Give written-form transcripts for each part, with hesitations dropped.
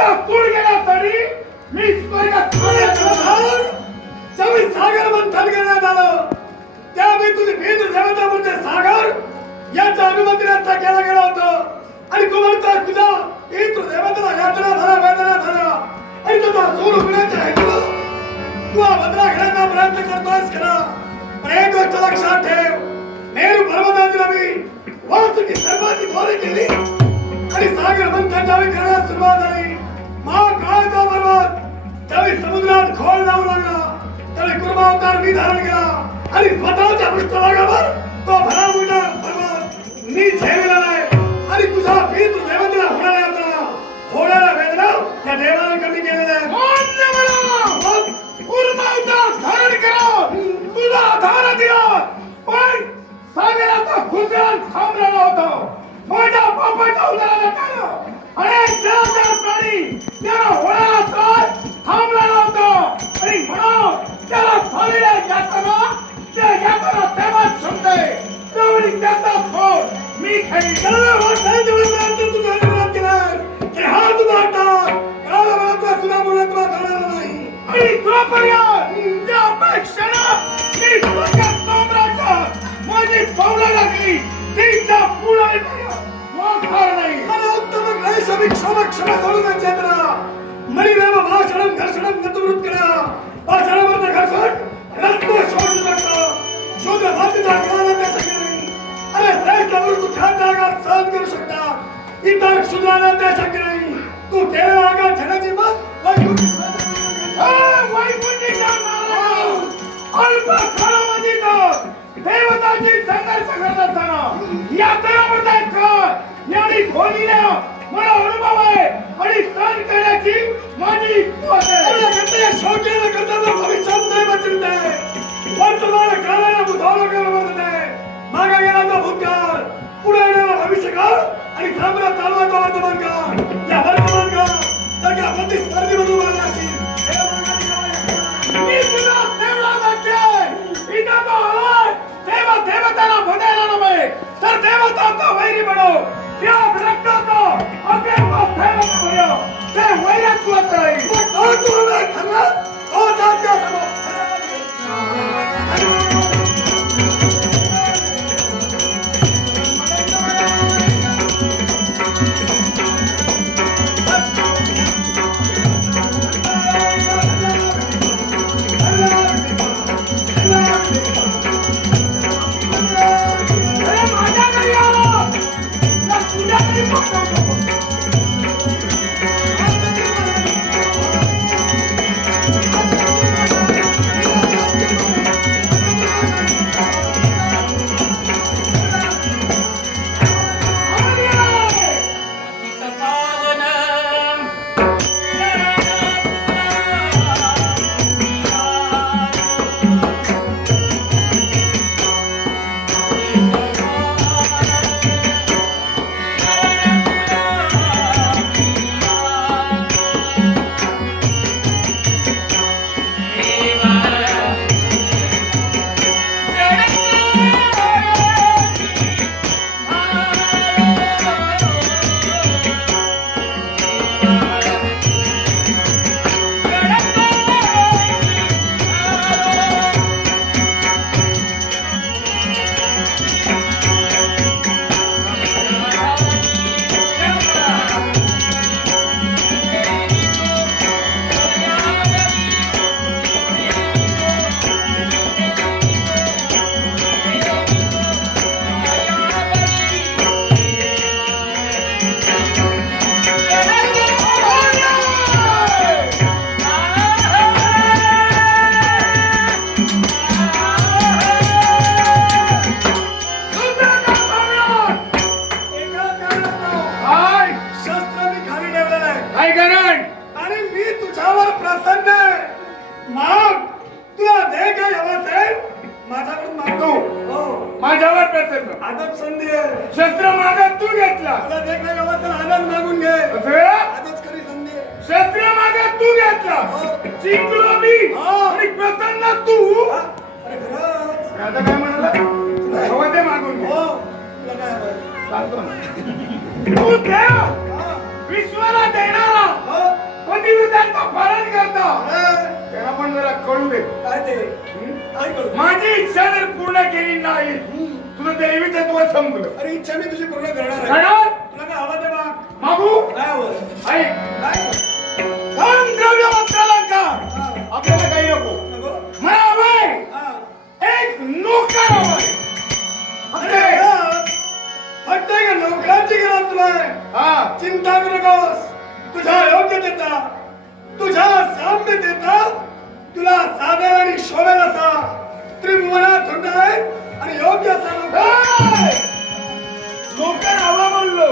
माझा सूड गेला तरी मी स्वर्गात सगळी सागर मंथन करण्यात आलं त्यावेळी तुझी भेद देवता म्हणजे सागर याचा अनुमतीने केला गेला होता आणि तू म्हणता तुझा पितृ देवतेला यात्रा धरा वेदना धरा आणि तुझा सूड उघडण्याच्या हेतून तू हा बदला घेण्याचा प्रयत्न करतोयस खरा पण एक गोष्ट लक्षात ठेव मेरू पर्वताची मी वासुकी सर्वाची धोरी केली आणि सागर मंथन ज्यावेळी करण्यास सुरुवात झाली महाकाळचा पर्वत त्यावेळी समुद्रात खोल जाऊ लागला त्यावेळी कुर्मा अवतार मी धारण केला आणि स्वतःच्या पृष्ठभागावर तो भरा मोठा पर्वत मी झेलला नाही आणि तुझा पितृ देवतेला होणाऱ्या वेदना त्या देवाने कमी केलेल्या कुर्मा अवतार धारण करा तुला आधार दिला पण सागराचा खुसरा थांबलेला होता माझ्या बापाच्या उदराला कारण अनेक जलचर प्राणी त्याला होणारा त्रास थांबलेला होता आणि म्हणून त्याला झालेल्या यातना त्या यातना तेव्हाच संपते त्यावेळी त्याचा फोड मी खाई तुझ्या अनुरोध केला हा तुझा टाक तुला बोलत नाही आणि तोपर्यंत त्या अपेक्षेने मी स्वर्गात साम्राज्य माझी पावलं लागली तिचा पुढे वाखार नाही मला उत्तम नाही समीक्षम क्षमा सोडून चेतना मणिदेव भाषणम घर्षणम नतुवृत्त करा भाषणावर घर्षण रत्न शोषू शकता शोध भातीचा कळाला त्या शक्य नाही अरे श्रेष्ठ पुरुष तुझ्या जागात सहन करू शकता इतर क्षुद्रांना त्या शक्य नाही तू केलेला आघात घेण्याची मत वैकुंठीच्या नारायण अल्प कालावधी देवताची संघर्ष करत असताना यात्रेमध्ये काय यांनी खोलीला मला अनुभव आहे आणि सहन करण्याची माझी इच्छा आहे शौकीन करताना भविष्यात नाही बचिंत वर्तमान काळाला बुधावला करत मागा गेला तो भूतकाळ पुढे येणारा भविष्यकाळ आणि सामना चालवायचा वर्तमान काळ या वर्तमान काळ त्या प्रतिस्पर्धी म्हणून आला असेल मी तुला तेवढा म्हणते इथं तो आलाय तेव्हा देवताला भजायला नव्हे तर देवताचा वैरी बनव त्या रक्ताचा अग्रेचा देवता भया ते वैरत्वाच राहील तो तुला खरा तो जात्या समोर माझ्यावर प्रसन्न आदत संधी आहे. शस्त्र मागत तू घेतला तुला देखण्या गावात आनंद मागून घे. असे आदत खरी संधी आहे. शस्त्र मागत तू घेतला जिंकलो मी आणि प्रसन्न तू. अरे खरंच आता काय म्हणाला हवं ते मागून घे. हो तुला काय हवंय? चालतो ना. तू देव विश्वाला देणारा त्याला पण जरा कळू दे. काय ते काय करू माझी इच्छा जर पूर्ण केली नाही तुझं देवी तत्व संपलं. अरे इच्छा मी तुझी पूर्ण करणार आहे. करणार? तुला काय हवं ते माग. मागू काय हवं ऐक काय धन द्रव्य वस्त्रालंकार आपल्याला काही नको. नको मला हवंय हा. एक नोकर हवंय. अरे फक्त एक नोकरांची गरज तुला आहे. हा चिंता करू नकोस. तुझ्या योग्यतेचा तुझ्या साम्यतेचा तुला साधेल आणि शोभेल असा त्रिभुवनात धुंडाय आणि योग्य असा ए! नोकर हवा म्हणलो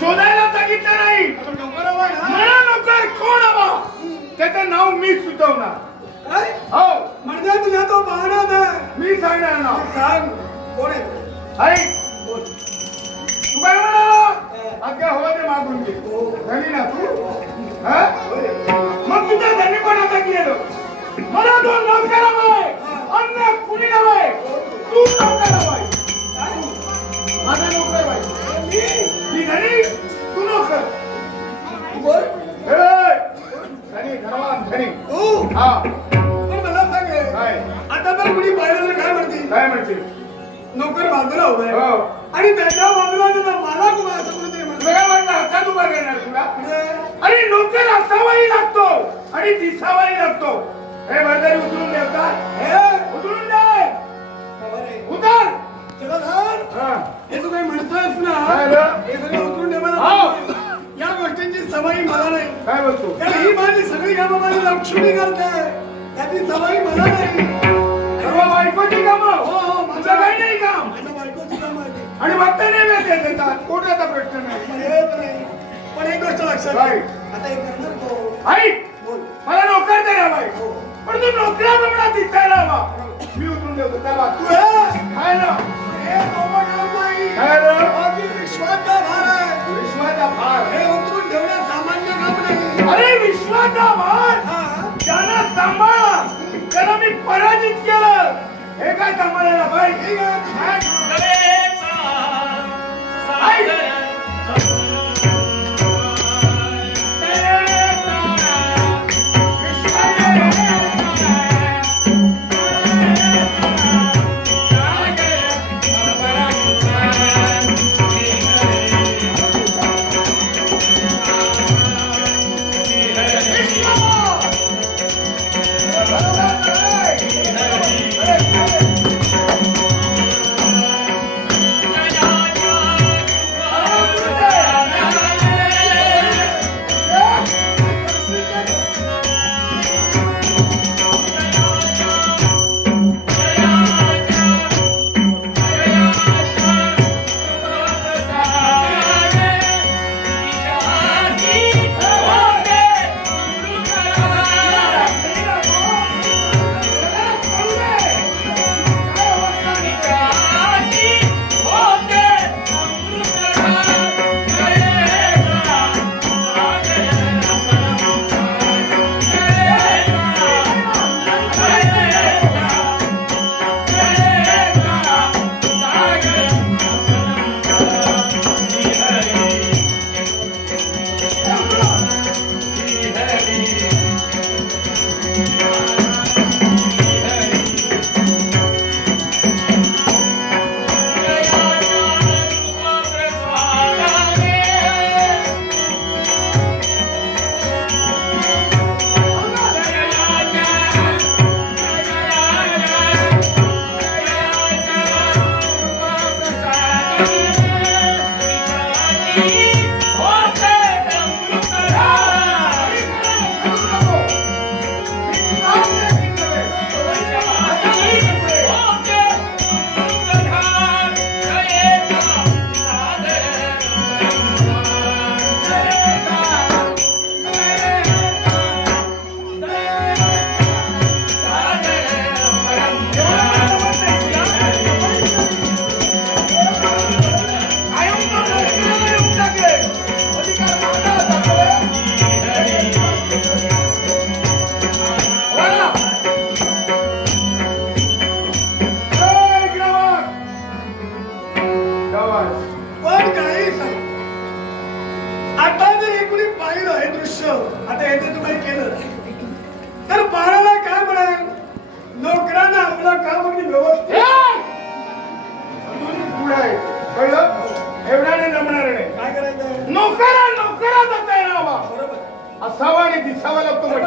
शोधायला सांगितलं नाही. नोकर हवा आहे ना? मला नोकर कोण हवा त्याचं नाव मी सुचवणार. काय? हो म्हणजे तुझ्या तो पाहणा आहे. मी सांगणार नाव. सांग कोण आहे तो? ऐक बोल. तू काय म्हणाला आज काय हवं ते मागून घे. धनी ना तू हा? मग तुझं धनी पण आता गेलो. मला दोन नोकर हवाय अन्न कुणी हवाय तू नोकर हवाय. काय? माझा नोकर बाई मी धनी तू नोकर. बोल. ए! धनी धनवान धनी तू हा पण मला सांग हे. काय आता तर कुणी पाहिलं तर काय म्हणतील काय म्हणते नोकर बाजूला उभा आहे हो आणि त्याच्या बाजूला त्याचा मालक उभा आहे असं कुणीतरी म्हणतं. तुला काय वाटलं हातात उभा करणार तुला. म्हणजे अरे नोकर असावाही लागतो आणि दिसावाही लागतो. हे भरदारी उतरून देतात हे उतरून दे बाबा रे. उतर. चला धर. हा. हे तू काही म्हणतोयस ना काय रे? हे सगळं उतरून दे मला. हो. या गोष्टींची सवय मला नाही. काय बोलतो कारण ही माझी सगळी कामं माझी लक्ष्मी करते. त्याची सवय मला नाही. सर्व बायकोची कामं हो हो तुझं काही नाही काम माझ्या बायकोची कामं आहे ती. आणि बघता नाही देतात कोणाचा प्रश्न नाही. पण हेच नाही. पण एक गोष्ट लक्षात काय? घे. आता हे करणार तो. ऐक बोल. मला नोकर द्यायला बाई हो. पण तू नोकराप्रमाणे दिसायला हवा. मी उतरून देतो त्याला तू हे काय ना हे सोपं काम नाही. काय रे? अगदी विश्वाचा भार आहे. विश्वाचा भार हे उतरून ठेवणं सामान्य काम नाही. अरे विश्वाचा भार हा. ज्यांना सांभाळा त्याला मी पराजित केलं. हे काय सांभाळायला बाई ठीक आहे.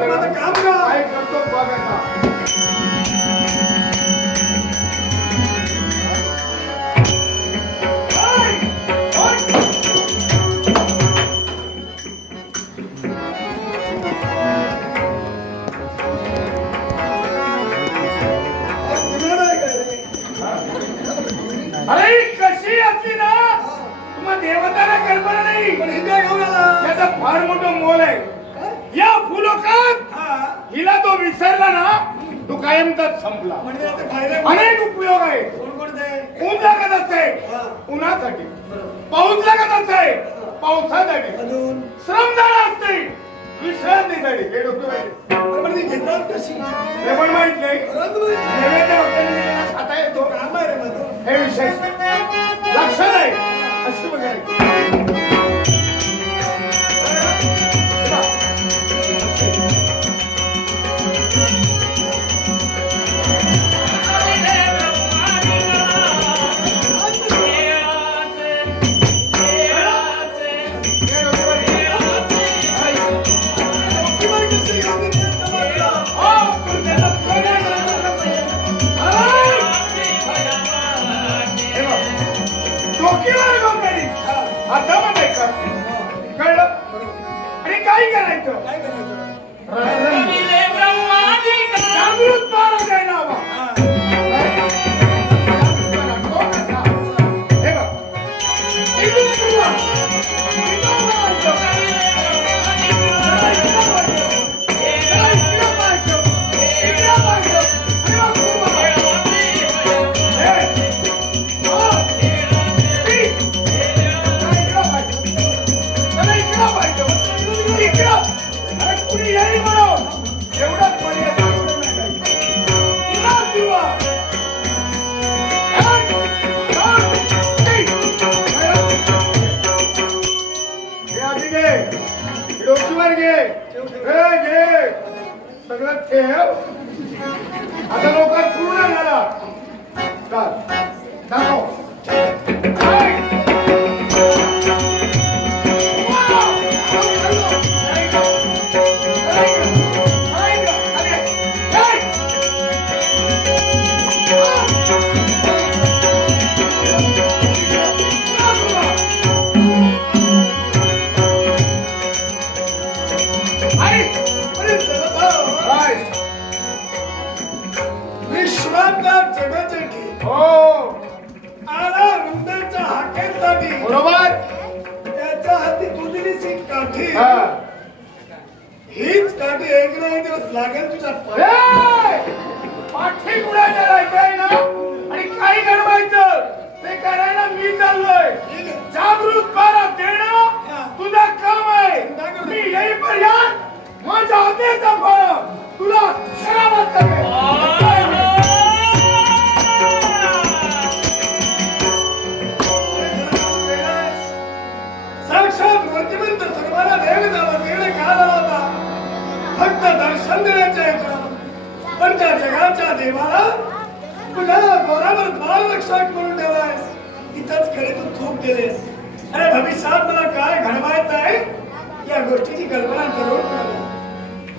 करा. माझं काम का? काय करतो बघ आता. हाय! हाय! गुन्हा नाही काय रे? अरे कशी असली ना तुम्हाला देवताला कल्पना नाही. पण हे काय घेऊन आला? त्याचं फार मोठं मोल आहे. काय? या फुलोकात हा. हिला तो विसरला ना तो कायमचाच संपला. म्हणजे आता फायदे अनेक उपयोग आहे. कोणकोणते? ऊन लागत असते हा. उन्हासाठी, बरोबर. पाऊस लागत असते पावसासाठी, अजून? श्रमदान असते विश्रांतीसाठी. हे डॉक्टर माहिती अरे पण ती घेतात कशी? हे पण माहित नाही. बरोबर तुम्ही? नैवेद्य भक्तांनी दिलेला खाता येतो काम आहे रे माझं. हे विशेष लक्षात आहे. अशी वगैरे किंवा कशी घेऊन येतात मला? कळलं आणि काय करायचं काय करायचं? जागृत पारा द्यायला हवा. हा. हे बघ इकडून सुरुवात. इकडून व्हायचं. इकडं व्हायचं. इकडं व्हायचं. इकडं व्हायचं. आणि मग सुरुवात. हे. हो. ती. इकडं व्हायचं. त्याला इकडं व्हायचं. इकडं. अरे कुणी येईल म्हणून. एवढंच पर्याय दाखवलं नाही पाहिजे. पुन्हा सुरुवात. एक, दोन, तीन. हे आधी घे. हे डोकीवर घे. हे घे. सगळं ठेव. आता लवकर पूर्ण झाला. चाल. दाखव. हाय. वाव. नाही का? नाही का? नाही का? अरे. हाय. अरे चला भाऊ. विश्वातला जगासाठी आला रुंदाच्या हाकेसाठी बरोबर त्याच्या हाती तुझीची काठी हा. हीच काठी एक ना एक दिवस लागेल तुझ्या पायात. ए! पाठी कुणाच्या राहायचंय ना आणि काही घडवायचं ते करायला मी चाललोय. ठीक आहे. जागृत पारा देणं तुझं काम आहे. मी येईपर्यंत माझ्या हृदयाचा फळ तुला सलामत करेल. साक्षात मूर्तिमंत सर्वांना देव दावा देणे का आला होता फक्त दर्शन देण्याच्या हेतून. पण त्या जगाच्या देवाला तुझ्या बरोबर बालरक्षक म्हणून ठेवलायस. इथंच खरे तू चूक केलेस. अरे भविष्यात मला काय घडवायचं आहे या गोष्टीची कल्पना करून